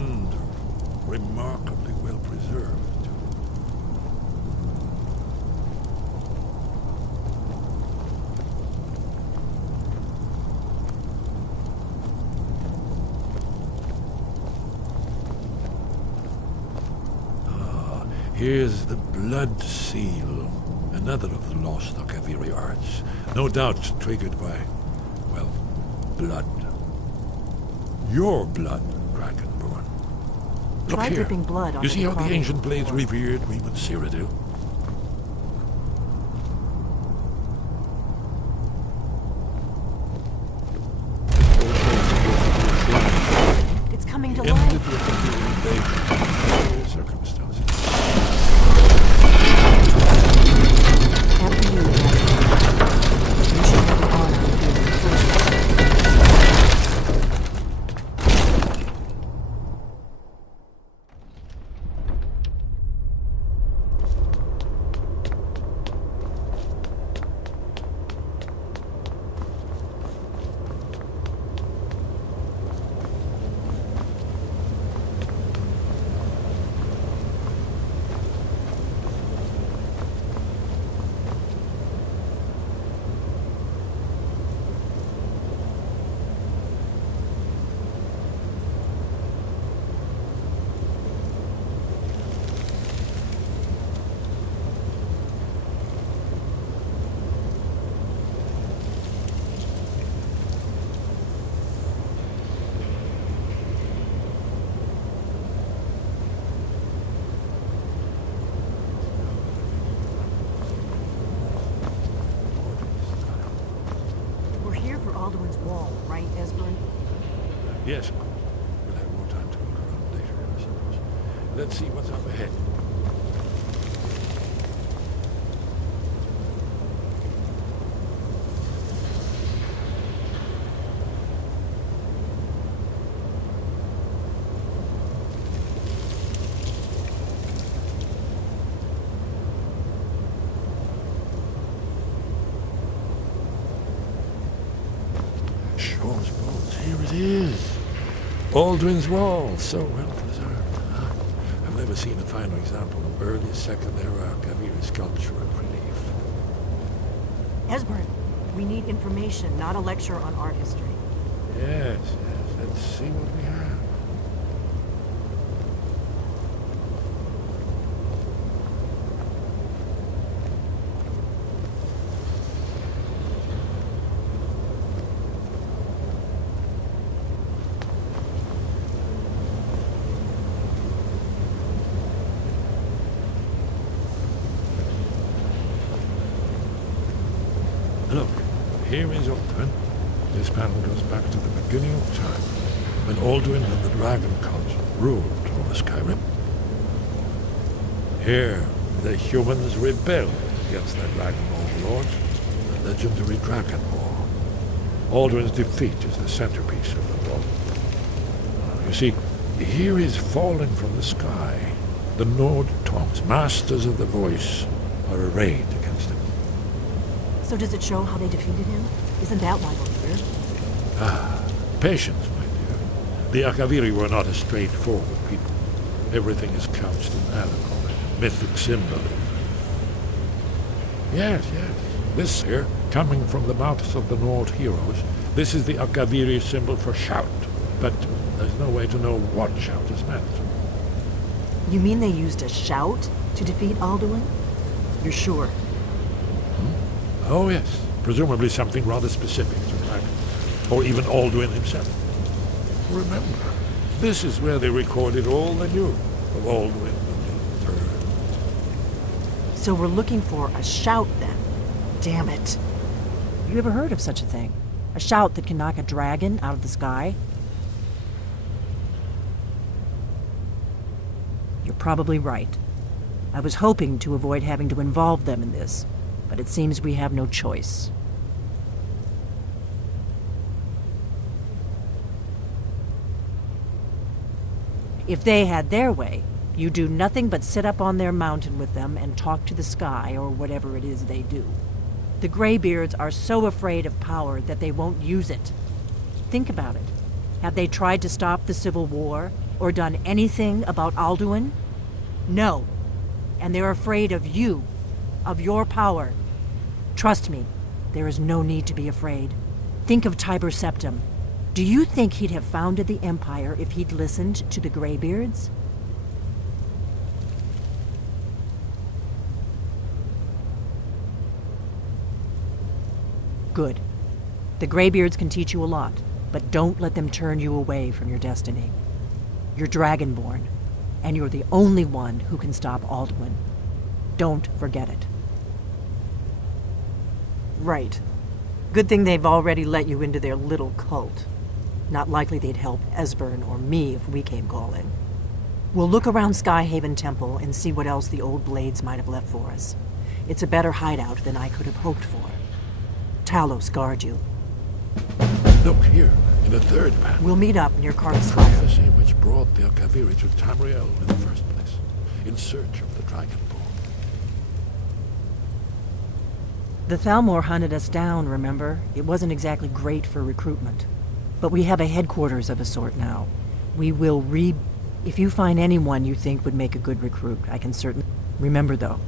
and remarkably well preserved. Here's the Blood Seal, another of the lost Akaviri arts, no doubt triggered by, well, blood. Your blood, Dragonborn. Look Try here. dripping blood onto You see how the clothing ancient blades before. revered Weeman Cyrodiil? It's coming to Ended life. with the Akaviri invasion under circumstances. After you, you should have the honor of being the first. We're here for Alduin's Wall, right, Esbern? Yes. We'll have more time to look around later, I suppose. Let's see what's up ahead. Shaw's Bones, here it is. Alduin's Wall, so well preserved. I've never seen a finer example of early Second Era Akaviri sculpture and relief. Esbern, we need information, not a lecture on art history. Yes, yes, let's see what we have. Look, here is Alduin. This panel goes back to the beginning of time, when Alduin and the Dragon Cult ruled over Skyrim. Here, the humans rebelled against their dragon overlords, the legendary Dragon War. Alduin's defeat is the centerpiece of the book. You see, here is falling from the sky. The Nord Tongs, masters of the voice, are arrayed against him. So does it show how they defeated him? Isn't that why we're here? Patience, my dear. The Akaviri were not a straightforward people. Everything is couched in allegory, mythic symbolism. Yes, yes. This here, coming from the mouths of the Nord heroes, this is the Akaviri symbol for shout. But there's no way to know what shout is meant. You mean they used a shout to defeat Alduin? You're sure? Oh, yes. Presumably something rather specific to Dragon, or even Alduin himself. Remember, this is where they recorded all they knew of Alduin and the Third. So we're looking for a shout then. Damn it. You ever heard of such a thing? A shout that can knock a dragon out of the sky? You're probably right. I was hoping to avoid having to involve them in this, but it seems we have no choice. If they had their way, you do nothing but sit up on their mountain with them and talk to the sky or whatever it is they do. The Greybeards are so afraid of power that they won't use it. Think about it. Have they tried to stop the Civil War? or done anything about Alduin? No. And they're afraid of you, of your power. Trust me, there is no need to be afraid. Think of Tiber Septim. Do you think he'd have founded the Empire if he'd listened to the Greybeards? Good. The Greybeards can teach you a lot, but don't let them turn you away from your destiny. You're Dragonborn, and you're the only one who can stop Alduin. Don't forget it. Right. Good thing they've already let you into their little cult. Not likely they'd help Esbern or me if we came calling. We'll look around Skyhaven Temple and see what else the old Blades might have left for us. It's a better hideout than I could have hoped for. Talos guard you. Look here, in the third panel. We'll meet up near Carthus. Prophecy which brought the Akaviri to Tamriel in the first place, in search of the Dragonborn. The Thalmor hunted us down, remember? It wasn't exactly great for recruitment. But we have a headquarters of a sort now. We will If you find anyone you think would make a good recruit, I can certainly... Remember, though,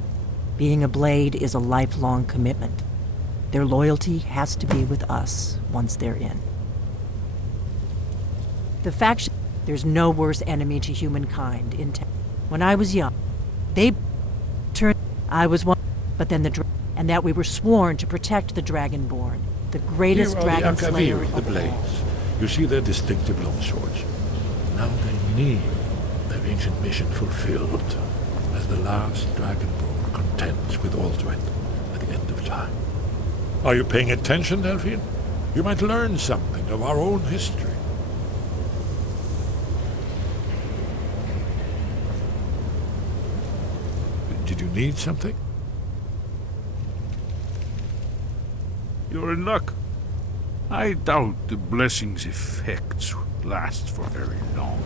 being a Blade is a lifelong commitment. Their loyalty has to be with us once they're in. The faction... There's no worse enemy to humankind in When I was young, they turned... I was one... But then and that we were sworn to protect the Dragonborn, the greatest Here are dragon the slayer Akaviri, the of all. Blades. You see their distinctive longswords. Now they need their ancient mission fulfilled, as the last Dragonborn contends with Alduin at the end of time. Are you paying attention, Delphine? You might learn something of our own history. Did you need something? You're in luck. I doubt the blessing's effects last for very long.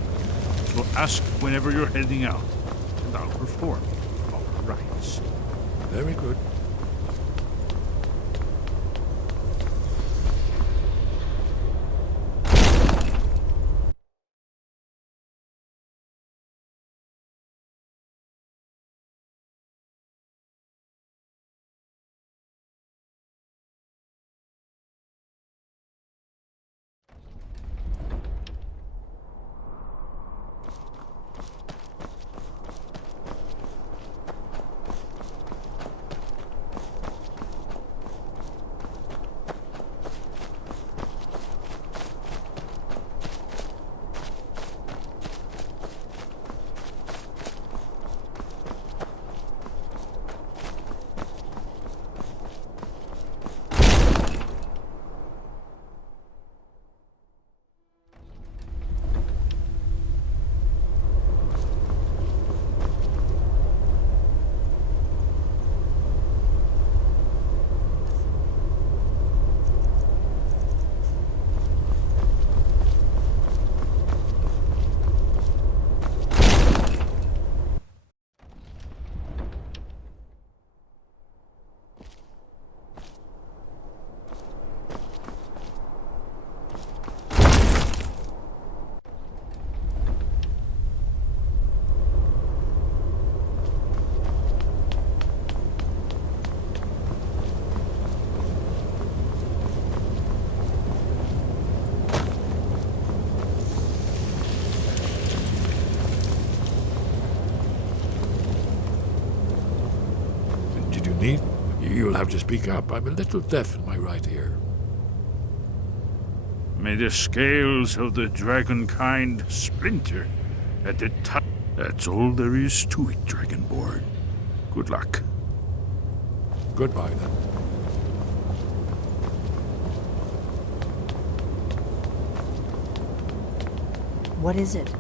So ask whenever you're heading out, and I'll perform our rites. Very good. Need? You'll have to speak up. I'm a little deaf in my right ear. May the scales of the dragonkind splinter at the top. That's all there is to it, Dragonborn. Good luck. Goodbye, then. What is it?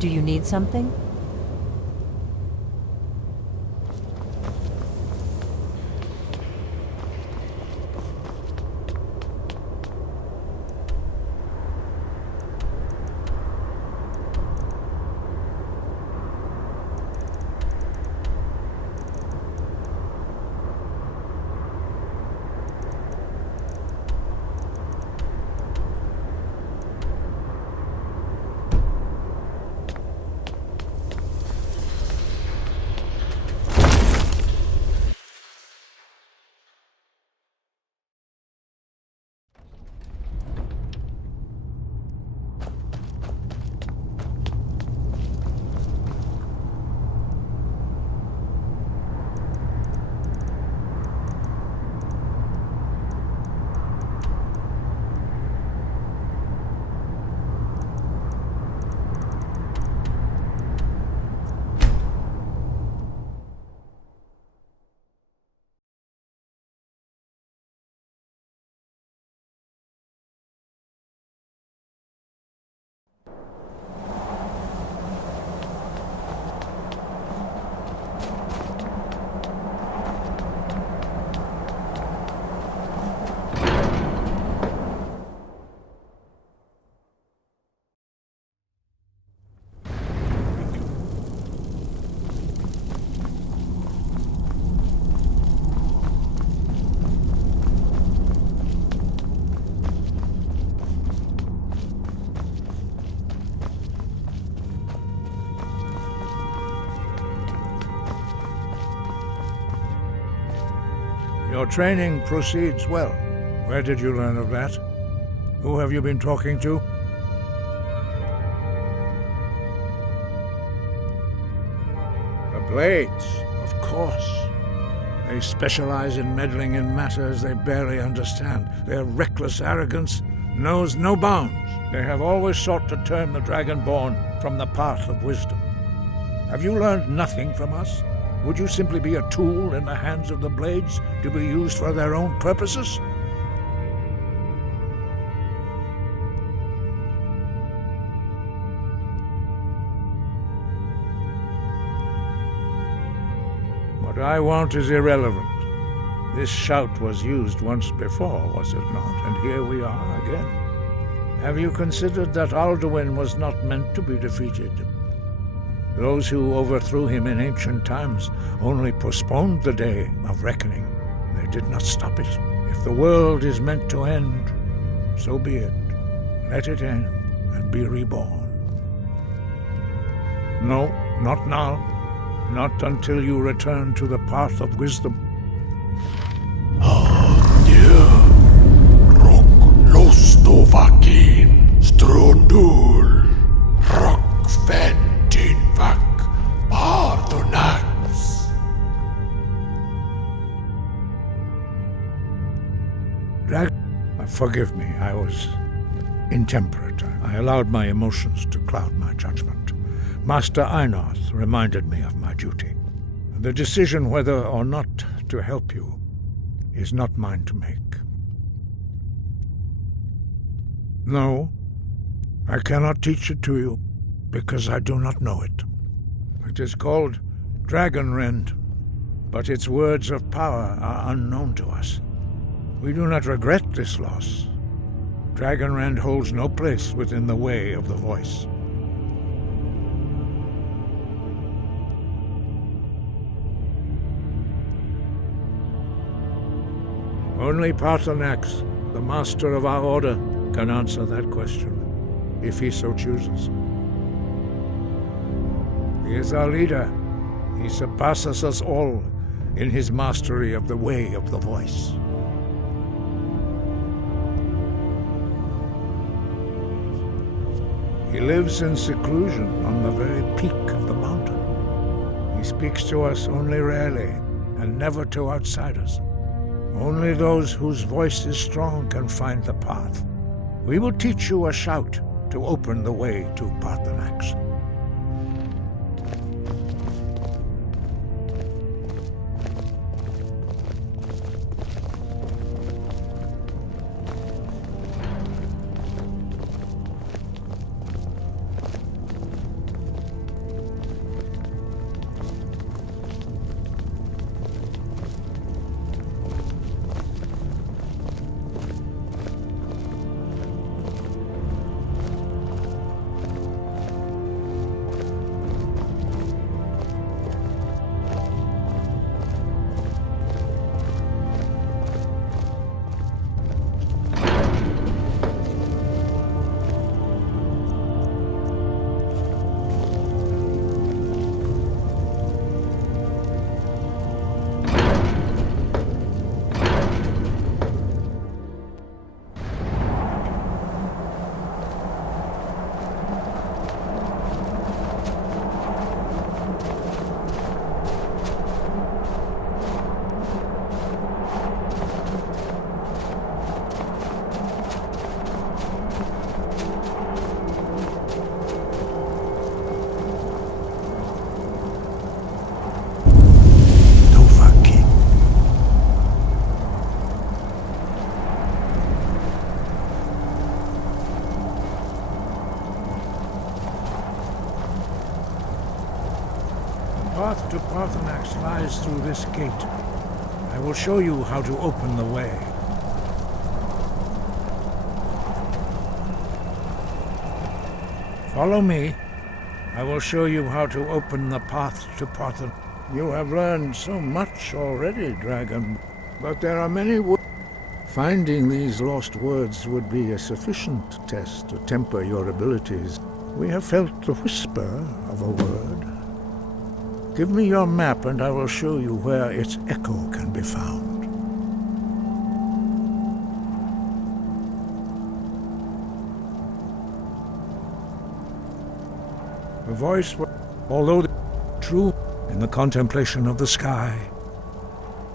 Do you need something? Your training proceeds well. Where did you learn of that? Who have you been talking to? The Blades, of course. They specialize in meddling in matters they barely understand. Their reckless arrogance knows no bounds. They have always sought to turn the Dragonborn from the path of wisdom. Have you learned nothing from us? Would you simply be a tool in the hands of the Blades to be used for their own purposes? What I want is irrelevant. This shout was used once before, was it not? And here we are again. Have you considered that Alduin was not meant to be defeated? Those who overthrew him in ancient times only postponed the day of reckoning. They did not stop it. If the world is meant to end, so be it. Let it end and be reborn. No, not now. Not until you return to the path of wisdom. Lostovakin, Strundul, Rockventinvak, Ardonax. Forgive me, I was intemperate. I allowed my emotions to cloud my judgment. Master Einarth reminded me of my duty. The decision whether or not to help you is not mine to make. No, I cannot teach it to you, because I do not know it. It is called Dragonrend, but its words of power are unknown to us. We do not regret this loss. Dragonrend holds no place within the way of the voice. Only Paarthurnax, the master of our order, can answer that question, if he so chooses. He is our leader. He surpasses us all in his mastery of the way of the voice. He lives in seclusion on the very peak of the mountain. He speaks to us only rarely, and never to outsiders. Only those whose voice is strong can find the path. We will teach you a shout to open the way to Paarthurnax. path to Parthenax lies through this gate. I will show you how to open the way. Follow me. I will show you how to open the path to Parthenax. You have learned so much already, Dragon, but there are many words. Finding these lost words would be a sufficient test to temper your abilities. We have felt the whisper of a word. Give me your map and I will show you where its echo can be found. The voice was, although true, in the contemplation of the sky,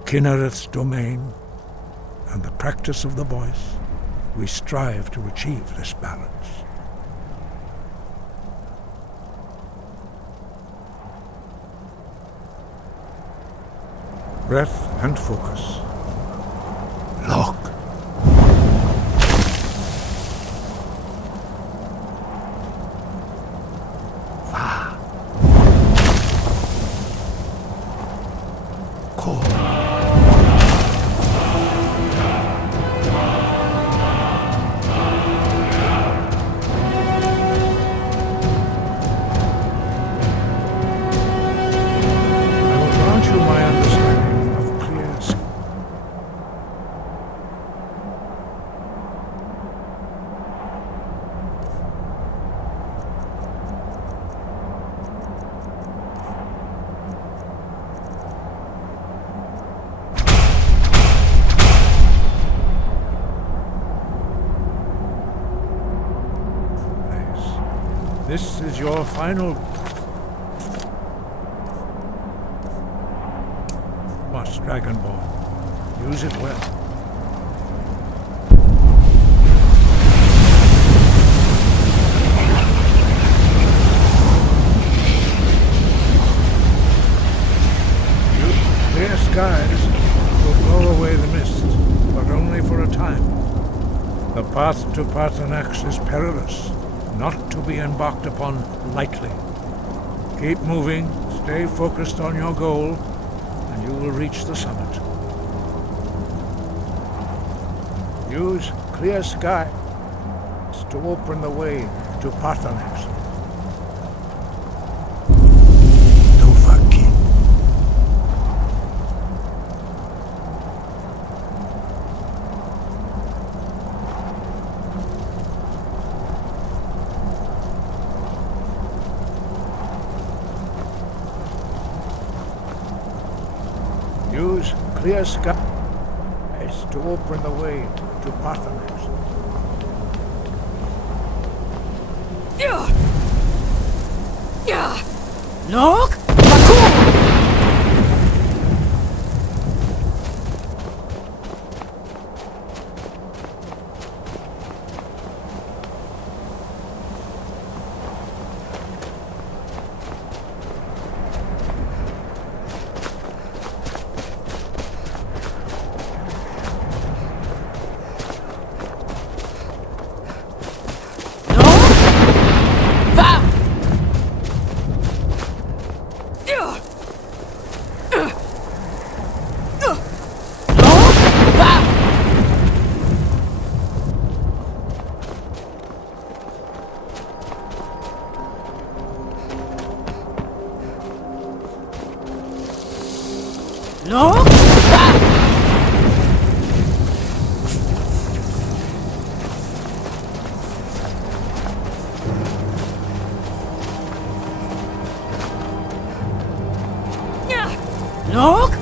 Kinnereth's domain, and the practice of the voice, we strive to achieve this balance. Breath and focus. Lock. Va. Ko. This is your final must, Dragonborn. Use it well. Clear skies will blow away the mist, but only for a time. The path to Parthenax is perilous, not to be embarked upon lightly. Keep moving, stay focused on your goal, and you will reach the summit. Use clear skies to open the way to Parthenax. Dovahkiin. Use clear skies to open the way to Parthenax. Look! Look! Look!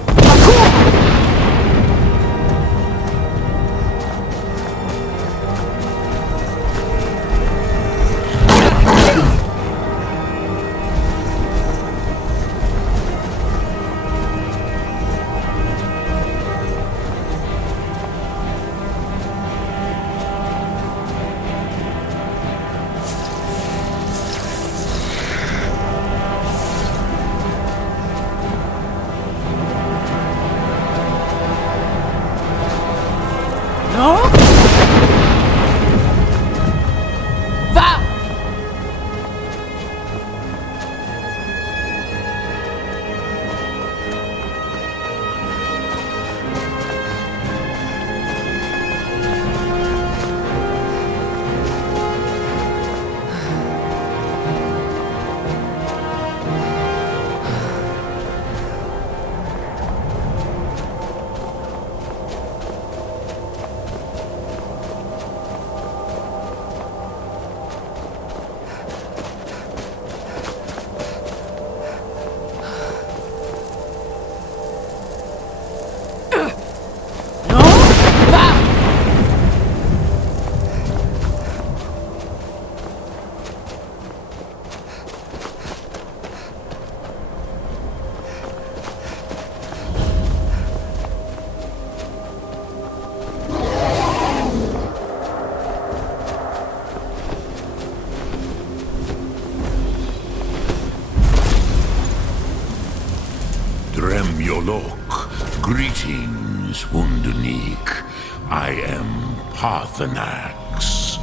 Paarthurnax.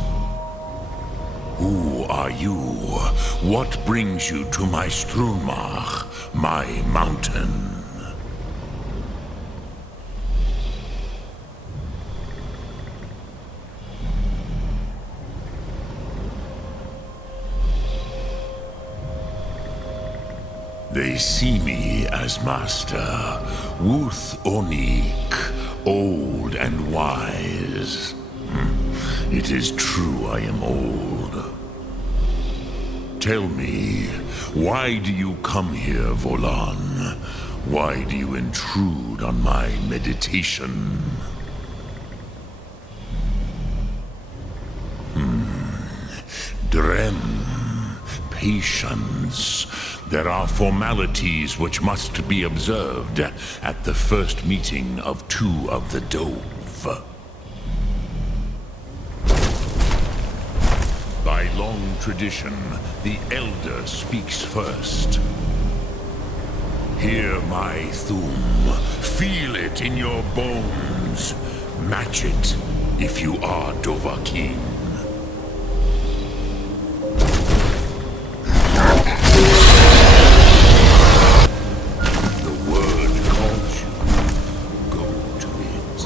Who are you? What brings you to my Strunmach, my mountain? They see me as master, Wuth Onik, old and wise. It is true I am old. Tell me, why do you come here, Volan? Why do you intrude on my meditation? Drem, patience. There are formalities which must be observed at the first meeting of two of the Dove. By long tradition, the Elder speaks first. Hear my Thum. Feel it in your bones. Match it if you are Dovahkiin. The word calls you. Go to it.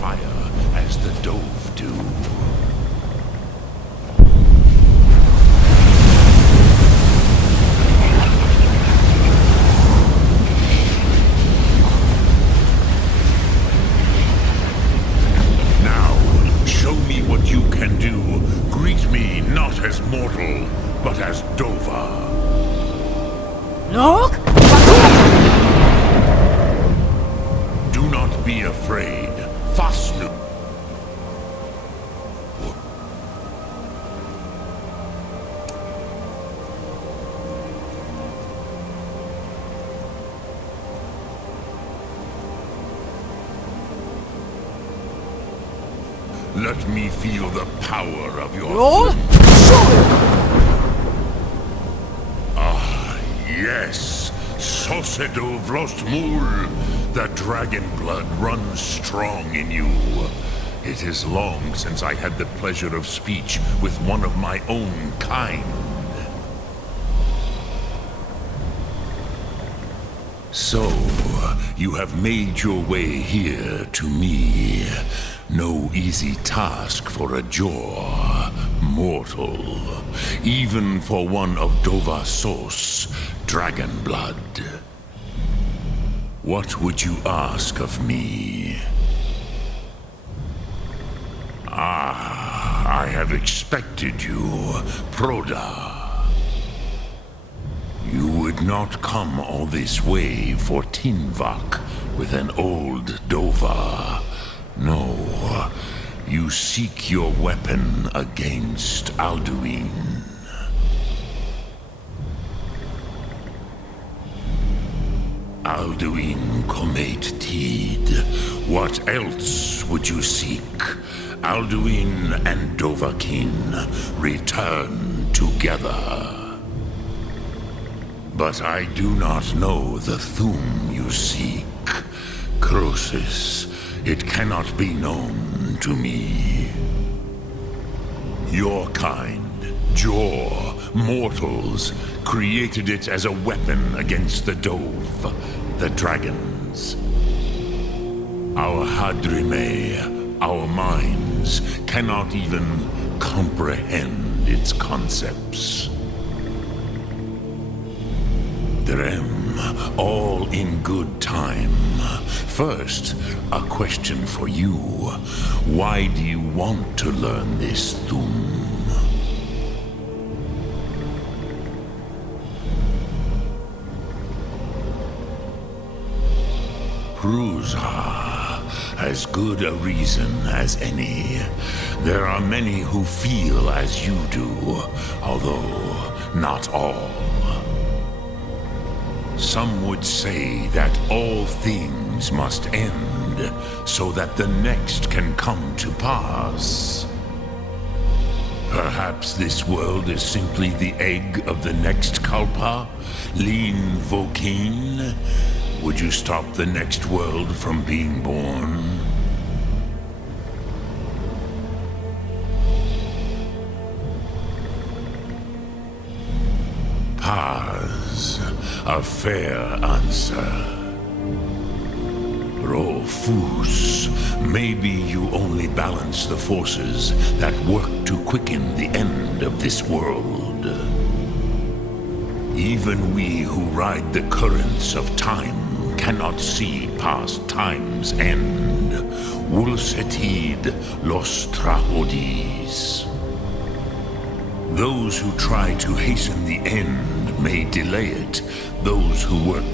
Fire as the Dove do. Now, show me what you can do. Greet me not as mortal, but as Dova. Look! Do not be afraid. Fasnu. Let me feel the power of your... Roll! Yes, Sosedo Vrostmul. The dragon blood runs strong in you. It is long since I had the pleasure of speech with one of my own kind. So, you have made your way here to me. No easy task for a Jor, mortal. Even for one of Dovasos, dragon blood. What would you ask of me? I have expected you, Proda. You would not come all this way for Tinvak with an old Dova. No, you seek your weapon against Alduin. Alduin Comate Tid. What else would you seek? Alduin and Dovahkiin return together. But I do not know the Thum you seek. Croesus, it cannot be known to me. Your kind, Jor, mortals, created it as a weapon against the Dove, the dragons. Our Hadrime, our minds, cannot even comprehend its concepts. Drem, all in good time. First, a question for you. Why do you want to learn this Thum? Prusa, as good a reason as any. There are many who feel as you do, although not all. Some would say that all things must end, so so that the next can come to pass. Perhaps this world is simply the egg of the next Kalpa, Lean Vokeen. Would you stop the next world from being born? Paz, a fair answer. Rofus, maybe you only balance the forces that work to quicken the end of this world. Even we who ride the currents of time cannot see past time's end. Wulsetid los Trahodis. Those who try to hasten the end may delay it. Those who work to